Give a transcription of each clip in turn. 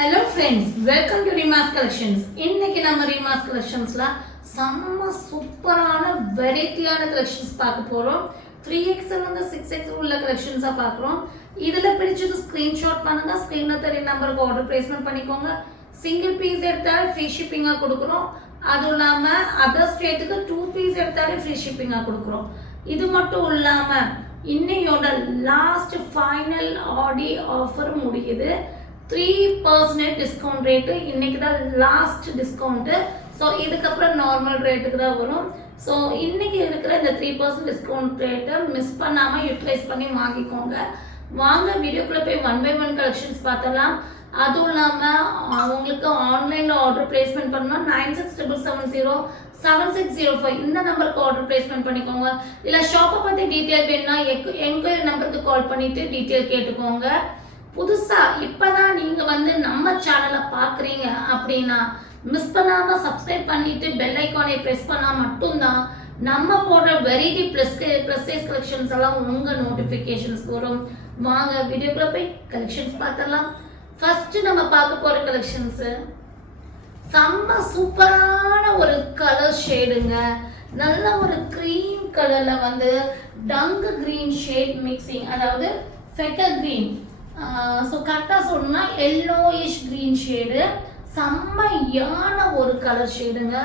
Hello friends, welcome to Rima's Collections. இன்னைக்கு நம்ம Rima's Collectionsல செம்ம சூப்பரான வெரைட்டியான கலெக்ஷன்ஸ் பார்க்க போறோம். 3XL வந்து 6XL உள்ள கலெக்ஷன்ஸா பார்க்குறோம். இதுல பிடிச்சது ஸ்கிரீன்ஷாட் பண்ணுங்க. ஸ்கிரீன்ல தெரிய நம்பருக்கு ஆர்டர் பிளேஸ்மெண்ட் பண்ணிக்கோங்க. சிங்கிள் பீஸ் எடுத்தாலே ஃப்ரீ ஷிப்பிங்கா கொடுக்குறோம். அதுவும் இல்லாம அதர் ஸ்டேட்டுக்கு 2 பீஸ் எடுத்தாலே ஃப்ரீ ஷிப்பிங்கா கொடுக்குறோம். இது மட்டும் இல்லாம இன்னையோட லாஸ்ட் ஃபைனல் ஆடி ஆஃபர் முடியுது. 3% டிஸ்கவுண்ட் ரேட்டு இன்னைக்கு தான் லாஸ்ட் டிஸ்கவுண்ட்டு. ஸோ இதுக்கப்புறம் நார்மல் ரேட்டுக்கு தான் வரும். ஸோ இன்னைக்கு இருக்கிற இந்த 3% டிஸ்கவுண்ட் ரேட்டை மிஸ் பண்ணாமல் யூட்டிலைஸ் பண்ணி வாங்கிக்கோங்க. வாங்க வீடியோக்குள்ளே போய் 1 by 1 கலெக்ஷன்ஸ் பார்த்தலாம். அதுவும் இல்லாமல் உங்களுக்கு ஆன்லைனில் ஆர்டர் பிளேஸ்மெண்ட் பண்ணணும். 9677707605 இந்த நம்பருக்கு ஆர்டர் பிளேஸ்மெண்ட் பண்ணிக்கோங்க. இல்லை ஷாப்பை பற்றி டீட்டெயில் வேணும்னா எங்கள் நம்பருக்கு கால் பண்ணிவிட்டு டீட்டெயில் கேட்டுக்கோங்க. புதுசா இப்பதான் நீங்க வந்து நம்ம சேனலை பாக்குறீங்க அப்படின்னா மிஸ் பண்ணாம சப்ஸ்கிரைப் பண்ணிட்டு பெல் ஐகானை பிரஸ் பண்ணா மட்டும்தான் நம்ம போடுற வெரைட்டி பிளஸ் சைஸ் கலெக்ஷன்ஸ் எல்லாம் உங்க நோட்டிபிகேஷன்ஸ் வரும். வாங்க வீடியோக்குள்ள போய் கலெக்ஷன்ஸ் பார்த்தலாம். ஃபர்ஸ்ட் நம்ம பார்க்க போற கலெக்ஷன்ஸ் செம்ம சூப்பரான ஒரு கலர் ஷேடுங்க. நல்ல ஒரு கிரீம் கலர்ல வந்து டங்க் கிரீன் ஷேட் மிக்சிங், அதாவது ஃபெக்கல் கிரீன். ஸோ கரெக்டாக சொல்லணும்னா எல்லோயிஷ் க்ரீன் ஷேடு. செம்மையான ஒரு கலர் ஷேடுங்க,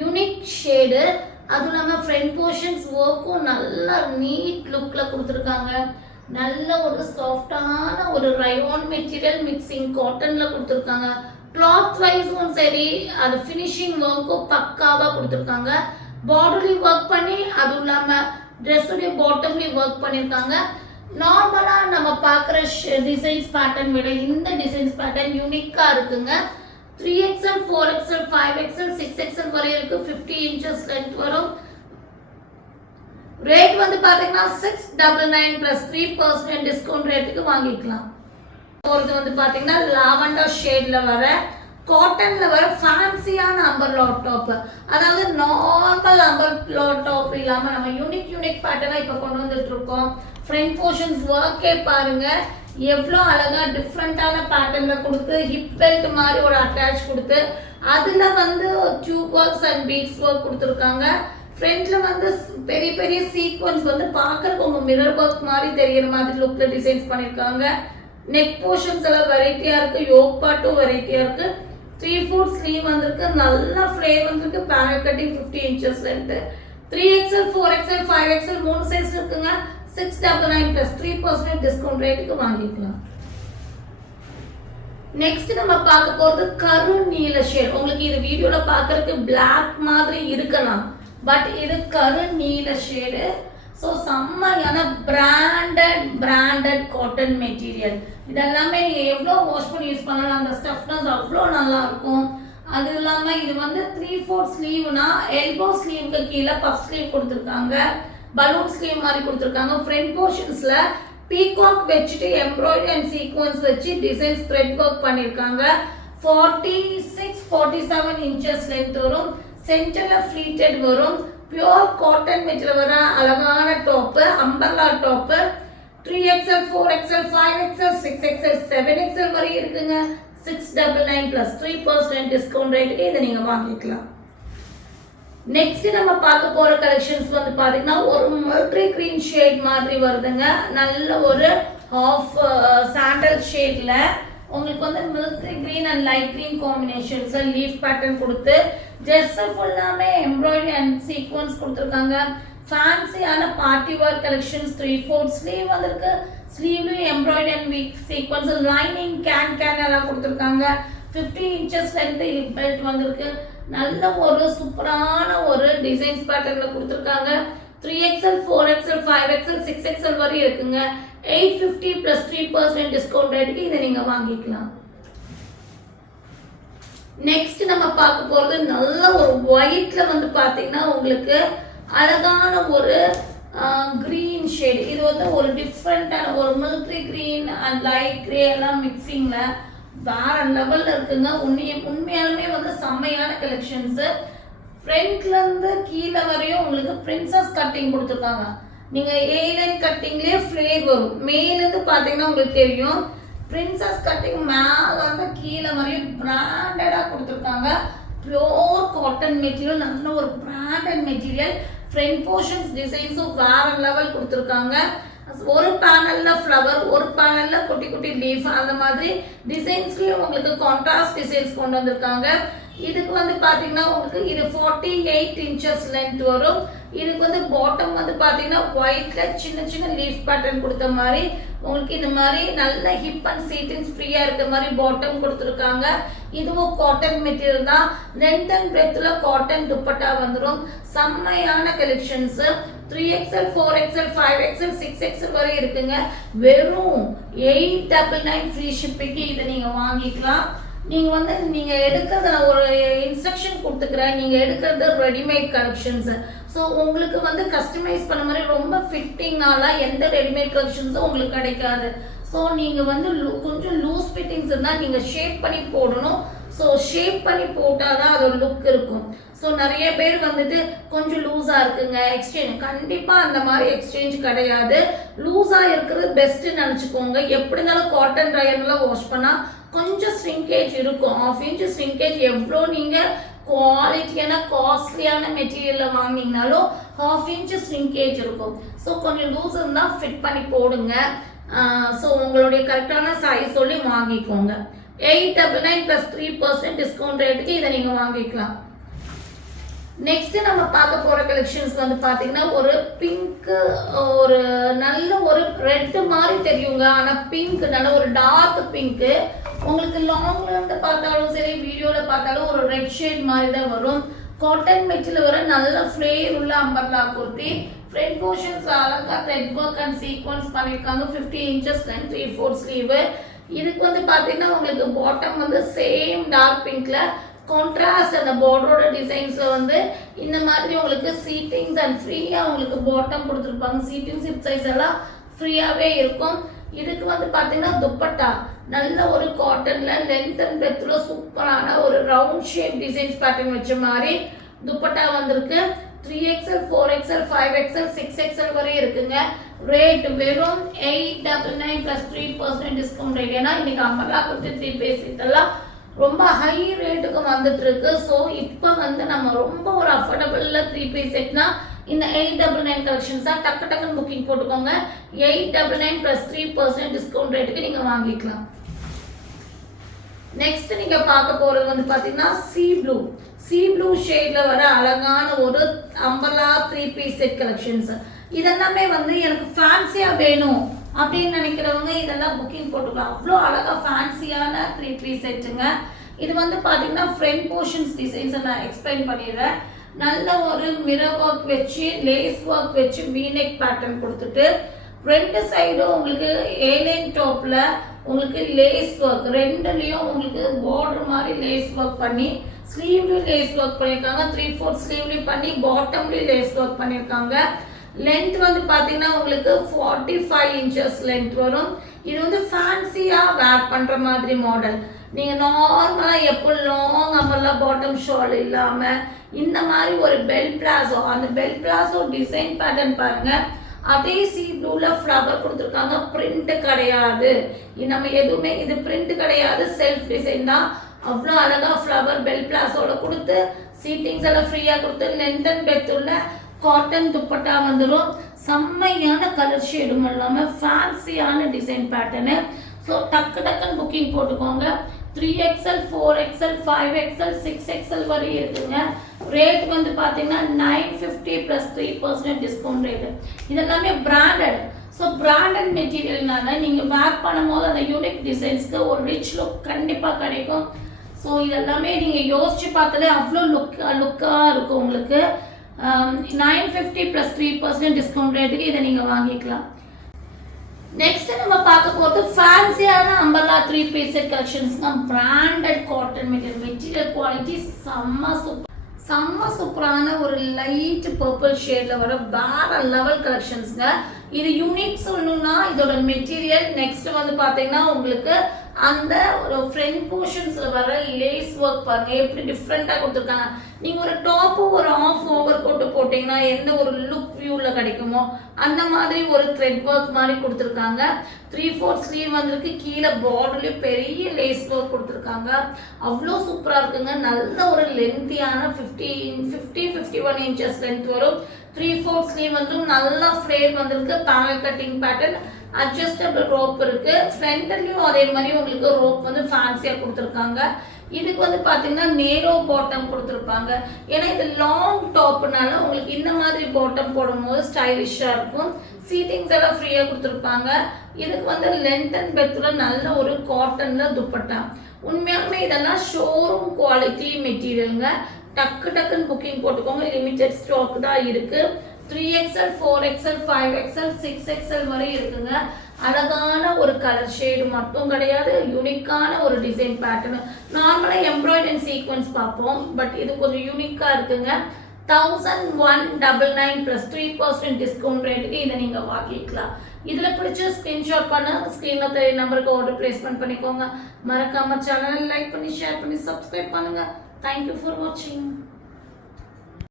யூனிக் ஷேடு. அதுவும் இல்லாமல் ஃப்ரண்ட் போர்ஷன்ஸ் ஒர்க்கும் நல்லா நீட் லுக்கில் கொடுத்துருக்காங்க. நல்ல ஒரு சாஃப்டான ஒரு ரயோன் மெட்டீரியல் மிக்சிங் காட்டனில் கொடுத்துருக்காங்க. கிளாத் வைஸும் சரி, அது ஃபினிஷிங் ஒர்க்கும் பக்காவாக கொடுத்துருக்காங்க. பார்டர்லையும் ஒர்க் பண்ணி அதுவும் இல்லாமல் ட்ரெஸ்ஸுடைய பாட்டம்லையும் ஒர்க் பண்ணியிருக்காங்க. நார்மலாக நம்ம பார்க்குற டிசைன்ஸ் பேட்டர்ன் விட இந்த டிசைன்ஸ் பேட்டர்ன் யூனிக்காக இருக்குங்க. 3XL 4XL 5XL 6XL வரை இருக்கு. 50 inches லென்த் வரும். ரேட் வந்து பார்த்தீங்கன்னா 699 + 3% டிஸ்கவுண்ட் ரேட்டுக்கு வாங்கிக்கலாம். போகிறது வந்து பார்த்தீங்கன்னா லாவெண்டர் ஷேடில் வர காட்டன்ல வர ஃபேன்சியான அம்பர்லா டாப். அதாவது நார்மல் அம்பர்லா டாப் இல்லாமல் நம்ம யூனிக் பேட்டர்னாக இப்போ கொண்டு வந்துட்டு இருக்கோம். ஃப்ரண்ட் போர்ஷன்ஸ் ஒர்க்கே பாருங்க எவ்வளோ அழகா டிஃப்ரெண்டான பேட்டர்ன்ல கொடுத்து ஹிப் பெல்ட் மாதிரி ஒரு அட்டாச் கொடுத்து அதுல வந்து tube works and beads work கொடுத்துருக்காங்க. ஃப்ரண்ட்ல வந்து பெரிய பெரிய சீக்வன்ஸ் வந்து பார்க்கறதுக்கு உங்க மிரர் ஒர்க் மாதிரி தெரியுற மாதிரி லுக்ல டிசைன்ஸ் பண்ணியிருக்காங்க. நெக் போர்ஷன்ஸ் எல்லாம் வெரைட்டியா இருக்கு. யோக் பார்ட்டும் வெரைட்டியா இருக்கு. 3/4 ஸ்லீவ் வந்திருக்கு. நல்ல ஃப்ளேர் வந்திருக்கு. Panel cutting 50 inches length. 3XL 4XL 5XL 3 size இருக்குங்க. 699 + 3% டிஸ்கவுண்ட் ரேட்டுக்கு வாங்கிக்கலாம். நெக்ஸ்ட் நம்ம பார்க்க போறது கரு நீல ஷேட். உங்களுக்கு இது வீடியோல பார்க்கறதுக்கு பிளாக் மாதிரி இருக்கலாம், பட் இது கரு நீல ஷேடு. ஸோ செம்மையான பிராண்டட் காட்டன் மெட்டீரியல். இதெல்லாமே நீங்கள் எவ்வளோ வாஷ் பண்ணி யூஸ் பண்ணலாம். அந்த ஸ்டஃப்னஸ் அவ்வளோ நல்லா இருக்கும். அது இல்லாமல் இது வந்து 3/4 ஸ்லீவ்னா எல்போ ஸ்லீவுக்கு கீழே பஃப் ஸ்லீவ் கொடுத்துருக்காங்க. பலூன் ஸ்லீவ் மாதிரி கொடுத்துருக்காங்க. ஃப்ரண்ட் போர்ஷன்ஸ்ல பீகாக் வச்சுட்டு எம்ப்ராய்டரி அண்ட் சீக்வன்ஸ் வச்சு டிசைன்ஸ் த்ரெட் ஒர்க் பண்ணியிருக்காங்க. 46-47 inches லென்த் வரும். சென்டர்ல ஃப்ளீட்டட் வரும். பியூர் காட்டன் மெட்டீரியல் வர அழகான top, umbrella top. 3XL 4XL 5XL 6XL 7XL வரை இருக்குங்க. 699 + 3% டிஸ்கவுண்ட் ரேட்டுக்கு இதை நீங்க வாங்கிக்கலாம். நெக்ஸ்ட் நம்ம பார்க்க போற கலெக்ஷன்ஸ் வந்து பாத்தீங்கன்னா ஒரு மல்டி கிரீன் ஷேட் மாதிரி வருதுங்க. நல்ல ஒரு ஹாஃப் சாண்டல் ஷேட்ல உங்களுக்கு வந்து milky green and light green combinations leaf pattern கொடுத்து ட்ரெஸ் ஃபுல்லாமே எம்ப்ராய்டரி அண்ட் சீக்வன்ஸ் கொடுத்துருக்காங்க. ஃபேன்சியான பார்ட்டி வேர் கலெக்ஷன்ஸ். 3/4 ஸ்லீவ் வந்திருக்கு. ஸ்லீவ்லயும் எம்ப்ராய்டரி அண்ட் சீக்வன்ஸ் லைனிங் கேன் எல்லாம் கொடுத்துருக்காங்க. 50 inches லென்த் ஹிப் பெல்ட் வந்திருக்கு. நல்ல ஒரு சூப்பரான ஒரு டிசைன்ஸ் பேட்டர்ன்ல கொடுத்துருக்காங்க. 3XL 4XL 5XL 6XL வரை இருக்குங்க. 850 + 3% டிஸ்கவுண்ட் ரேட்டுக்கு இதை நீங்க வாங்கிக்கலாம். நெக்ஸ்ட் நம்ம பார்க்க போறது நல்ல ஒரு ஒயிட்ல வந்து பாத்தீங்கன்னா உங்களுக்கு அழகான ஒரு கிரீன் ஷேட். இது வந்து ஒரு டிஃப்ரெண்டான ஒரு military green and light grey எல்லாம் மிக்சிங்ல வேற லெவல்ல இருக்குங்க. உண்மையாலுமே வந்து செம்மையான கலெக்ஷன்ஸ். ஃப்ரண்ட்ல இருந்து கீழே வரையும் உங்களுக்கு பிரின்சஸ் கட்டிங் கொடுத்துருக்காங்க. நீங்க ஏலைன் கட்டிங்லயே ஃப்ளேர் வரும். மேல இருந்து பாத்தீங்கன்னா உங்களுக்கு தெரியும் பிரின்சஸ் கட்டிங் மேல வந்து கீழே கீழே மாதிரி பிராண்டடாக கொடுத்துருக்காங்க. பியோர் காட்டன் மெட்டீரியல், நல்ல ஒரு பிராண்டட் மெட்டீரியல். ஃப்ரண்ட் போர்ஷன்ஸ் டிசைன்ஸும் வேற லெவல் கொடுத்துருக்காங்க. ஒரு பேனல்ல ஃப்ளவர், ஒரு பேனல்ல குட்டி குட்டி லீஃப், அந்த மாதிரி டிசைன்ஸ்லயும் உங்களுக்கு கான்ட்ராஸ்ட் டிசைன்ஸ் கொண்டு வந்திருக்காங்க. இதுக்கு வந்து பாத்தீங்கன்னா உங்களுக்கு இது 48 inches லென்த் வரும். இதுக்கு வந்து பாட்டம் வந்து பாத்தீங்கன்னா ஒயிட்ல சின்ன சின்ன லீஃப் பேட்டர்ன் கொடுத்த மாதிரி உங்களுக்கு இந்த மாதிரி நல்ல ஹிப் அண்ட் சீட்டிங்ஸ் ஃப்ரீயா இருக்க மாதிரி பாட்டம் கொடுத்துருக்காங்க. இதுவும் காட்டன் மெட்டீரியல் தான். லென்த் அண்ட் பிரெத்ல காட்டன் துப்பட்டா வந்துடும். செம்மையான collections 3XL 4XL 5XL 6XL வரை இருக்குங்க. வெறும் 899 ஃப்ரீ ஷிப்பிங்க்கு இதை நீங்க வாங்கிக்கலாம். நீங்கள் வந்து நீங்கள் எடுக்கிறது, நான் ஒரு இன்ஸ்ட்ரக்ஷன் கொடுத்துக்கிறேன். நீங்கள் எடுக்கிறது ரெடிமேட் கலெக்ஷன்ஸ். ஸோ உங்களுக்கு வந்து கஸ்டமைஸ் பண்ண மாதிரி ரொம்ப ஃபிட்டிங்னால எந்த ரெடிமேட் கலெக்ஷன்ஸும் உங்களுக்கு கிடைக்காது. ஸோ நீங்கள் வந்து கொஞ்சம் லூஸ் ஃபிட்டிங்ஸ் இருந்தால் நீங்கள் ஷேப் பண்ணி போடணும். ஸோ ஷேப் பண்ணி போட்டால் தான் அதோட லுக் இருக்கும். ஸோ நிறைய பேர் வந்துட்டு கொஞ்சம் லூஸாக இருக்குங்க எக்ஸ்சேஞ்ச், கண்டிப்பாக அந்த மாதிரி எக்ஸ்சேஞ்ச் கிடையாது. லூஸாக இருக்கிறது பெஸ்ட்டுன்னு நினச்சிக்கோங்க. எப்படி இருந்தாலும் காட்டன் ட்ரையர்லாம் வாஷ் பண்ணால் கொஞ்சம் ஸ்ரிங்கேஜ் இருக்கும். 1/2 inch ஸ்ரிங்கேஜ். எவ்வளோ நீங்கள் குவாலிட்டியான காஸ்ட்லியான மெட்டீரியலில் வாங்கினீங்கனாலும் 1/2 inch ஸ்ரிங்கேஜ் இருக்கும். ஸோ கொஞ்சம் லூஸ் இருந்தால் ஃபிட் பண்ணி போடுங்க. ஸோ உங்களுடைய கரெக்டான சைஸ் சொல்லி வாங்கிக்கோங்க. 899 + 3% டிஸ்கவுண்ட் ரேட்டுக்கு இதை நீங்கள் வாங்கிக்கலாம். நெக்ஸ்ட் நம்ம பார்க்க போற கலெக்ஷன்ஸ் வந்து பாத்தீங்கன்னா ஒரு பிங்க், ஒரு நல்ல ஒரு ரெட் மாதிரி தெரியுங்க. ஆனா பிங்க், நல்ல ஒரு டார்க் பிங்க். உங்களுக்கு லாங்ல இருந்து பார்த்தாலும் சரி, வீடியோல பார்த்தாலும் ஒரு ரெட் ஷேட் மாதிரி தான் வரும். காட்டன் மெட்டீரியல் வர நல்ல ஃப்ளேர் உள்ள அம்பர்லா குர்த்தி. ஃப்ரண்ட் போர்ஷன்ஸ் அழகா த்ரெட் ஒர்க் அண்ட் சீக்வன்ஸ் பண்ணிருக்காங்க. 50 inches லென்த், 3/4 ஸ்லீவ். இதுக்கு வந்து பாத்தீங்கன்னா உங்களுக்கு பாட்டம் வந்து சேம் டார்க் பிங்க்ல கான்ட்ராஸ்ட் அந்த பார்டரோட டிசைன்ஸ்ல வந்து இந்த மாதிரி உங்களுக்கு சீட்டிங்ஸ் அண்ட் ஃப்ரீயா உங்களுக்கு பாட்டம் கொடுத்துருப்பாங்க. சீட்டிங்ஸ் ஹிப் சைஸ் எல்லாம் ஃப்ரீயாவே இருக்கும். இதுக்கு வந்து பாத்தீங்கன்னா துப்பட்டா நல்ல ஒரு காட்டன்ல லென்த் அண்ட் பிரெத்ல சூப்பரான ஒரு ரவுண்ட் ஷேப் டிசைன்ஸ் பேட்டர்ன் வச்ச மாதிரி துப்பட்டா வந்திருக்கு. 3XL 4XL 5XL 6XL வரை இருக்குங்க. ரேட் வெறும் 899 + 3% டிஸ்கவுண்ட் ரேட். ஏன்னா இன்னைக்கு அம்பர்லா குர்த்தி 3 பீஸ் இதெல்லாம் ரொம்ப ஹை ரேட்டுக்கு வந்துட்டு இருக்கு. ஸோ இப்போ வந்து நம்ம ரொம்ப ஒரு அஃபோர்டபுள்ல 3 பீஸ் செட்னா இந்த 899 கலெக்ஷன்ஸ் தான். டக்கு டக்குன்னு புக்கிங் போட்டுக்கோங்க. 899 + 3% டிஸ்கவுண்ட் ரேட்டுக்கு நீங்க வாங்கிக்கலாம். நெக்ஸ்ட் நீங்க பார்க்க போறது வந்து பாத்தீங்கன்னா சி ப்ளூ ஷேட்ல வர அழகான ஒரு அம்பர்லா 3 பீஸ் செட் கலெக்ஷன்ஸ். இதெல்லாமே வந்து எனக்கு ஃபேன்சியா வேணும் அப்படின்னு நினைக்கிறவங்க இதெல்லாம் புக்கிங் போட்டுக்கலாம். அவ்வளோ அழகா ஃபேன்சியான 3 பீஸ் செட்டுங்க. இது வந்து பாத்தீங்கன்னா ஃப்ரண்ட் போர்ஷன்ஸ் டிசைன்ஸ் நான் எக்ஸ்பிளைன் பண்ணிடுறேன். நல்ல ஒரு மிரர் ஒர்க் வச்சு லேஸ் ஒர்க் வச்சு வீநெக் பேட்டர்ன் கொடுத்துட்டு ரெண்டு சைடும் உங்களுக்கு ஏலைன் டாப்ல உங்களுக்கு லேஸ் ஒர்க், ரெண்டுலயும் உங்களுக்கு பார்டர் மாதிரி லேஸ் ஒர்க் பண்ணி ஸ்லீவ்லயும் லேஸ் ஒர்க் பண்ணியிருக்காங்க. 3/4 ஸ்லீவ்லயும் பண்ணி பாட்டம்லயும் லேஸ் ஒர்க் பண்ணியிருக்காங்க. லென்த் வந்து பாத்தீங்கன்னா உங்களுக்கு 45 inches லென்த் வரும். இது வந்து ஃபேன்சியா வேர் பண்ற மாதிரி மாடல். நீங்க நார்மலா எப்போ லாங் அம்பர்லா பாட்டம் ஷால் இல்லாம இந்த மாதிரி ஒரு பெல் பிளாசோ, அந்த பெல் பிளாசோ டிசைன் பேட்டர்ன் பாருங்க. அதே சி ப்ளூல ஃப்ளவர் கொடுத்துருக்காங்க. பிரிண்ட் கிடையாது, நம்ம எதுவுமே இது பிரிண்ட் கிடையாது, செல்ஃப் டிசைன் தான். அவ்வளோ அழகா ஃப்ளவர் பெல் பிளாசோட கொடுத்து சீட்டிங்ஸ் எல்லாம் ஃப்ரீயா கொடுத்து லென்த் அண்ட் பிரெத் உள்ள காட்டன் துப்பட்டா வந்துடும். செம்மையான கலர் ஷேடும் இல்லாமல் ஃபேன்சியான டிசைன் பேட்டர்னு. ஸோ டக்கு டக்குன்னு புக்கிங் போட்டுக்கோங்க. 3XL 4XL 5XL 6XL வரை இருக்குங்க. ரேட் வந்து பார்த்தீங்கன்னா 950 + 3% டிஸ்கவுண்ட் ரேட்டு. இதெல்லாமே பிராண்டட். ஸோ பிராண்டட் மெட்டீரியல்னால நீங்கள் வேர் பண்ணும்போது அந்த யூனிக் டிசைன்ஸ்க்கு ஒரு ரிச் லுக் கண்டிப்பாக கிடைக்கும். ஸோ இதெல்லாமே நீங்கள் யோசிச்சு பார்த்தாலே அவ்வளோ லுக்காக இருக்கும் உங்களுக்கு. 950 + 3% டிஸ்கவுண்ட் ரேட்டுக்கு இதை நீங்கள் வாங்கிக்கலாம். நெக்ஸ்ட் நம்ம பார்க்க போகிறது ஃபேன்சியான அம்பர்லா 3 பீஸ் செட் கலெக்ஷன்ஸ் தான். பிராண்டட் காட்டன் மெட்டீரியல் குவாலிட்டி செம்ம சூப்பரான ஒரு லைட் பர்பிள் ஷேட்ல வர வேற லெவல் கலெக்ஷன்ஸ்ங்க. இது யூனிக் சொல்லணும்னா இதோட மெட்டீரியல். நெக்ஸ்ட் வந்து பார்த்தீங்கன்னா உங்களுக்கு அந்த ஒரு ஃப்ரண்ட் போர்ஷன்ஸில் வர லேஸ் ஒர்க் பாருங்கள் எப்படி டிஃப்ரெண்ட்டாக கொடுத்துருக்காங்க. நீங்கள் ஒரு டாப்பு ஒரு ஆஃப் ஓவர் கோட்டு போட்டிங்கன்னா எந்த ஒரு லுக் வியூவில் கிடைக்குமோ அந்த மாதிரி ஒரு த்ரெட் ஒர்க் மாதிரி கொடுத்துருக்காங்க. 3/4 ஸ்லீவ் வந்திருக்கு. கீழே பார்டர்லேயும் பெரிய லேஸ் ஒர்க் கொடுத்துருக்காங்க. அவ்வளோ சூப்பராக இருக்குங்க. நல்ல ஒரு லென்த்தியான 51 இன்ச்சஸ் லென்த் வரும். 3/4 ஸ்லீவ் வந்து நல்லா ஃப்ளேர் வந்திருக்கு. Panel cutting pattern, adjustable rope இருக்கு. ஃப்ரண்ட்லயும் அதே மாதிரி உங்களுக்கு ரோப் வந்து ஃபேன்சியா கொடுத்துருக்காங்க. இதுக்கு வந்து பாத்தீங்கன்னா நேரோ பாட்டம் கொடுத்துருப்பாங்க. ஏன்னா இது லாங் டாப்னால உங்களுக்கு இந்த மாதிரி பாட்டம் போடும்போது ஸ்டைலிஷா இருக்கும். சீட்டிங்ஸ் எல்லாம் ஃப்ரீயா கொடுத்துருப்பாங்க. இதுக்கு வந்து லென்த் அண்ட் பெத்துல நல்ல ஒரு காட்டன்ல துப்பட்டா. உண்மையாலுமே இதெல்லாம் ஷோரூம் குவாலிட்டி மெட்டீரியலுங்க. டக்குன்னு புக்கிங் போட்டுக்கோங்க. லிமிடெட் ஸ்டாக் தான் இருக்கு. 3XL 4XL 5XL 6XL வரை இருக்குங்க. அழகான ஒரு கலர் ஷேடு மட்டும் கிடையாது, யூனிக்கான ஒரு டிசைன் பேட்டர்ன். நார்மலாக எம்ப்ராய்டரி அண்ட் சீக்வன்ஸ் பார்ப்போம், பட் இது கொஞ்சம் யூனிக்காக இருக்குங்க. 1199 + 3% டிஸ்கவுண்ட் ரேட்டுக்கு இதை நீங்கள் வாங்கிக்கலாம். இதில் பிடிச்ச ஸ்க்ரீன்ஷாட் பண்ண ஸ்க்ரீனில் தெரிய நம்பருக்கு ஆர்டர் பிளேஸ்மெண்ட் பண்ணிக்கோங்க. மறக்காம சேனலை லைக் பண்ணி ஷேர் பண்ணி சப்ஸ்கிரைப் பண்ணுங்க. தேங்க்யூ ஃபார் வாட்சிங்.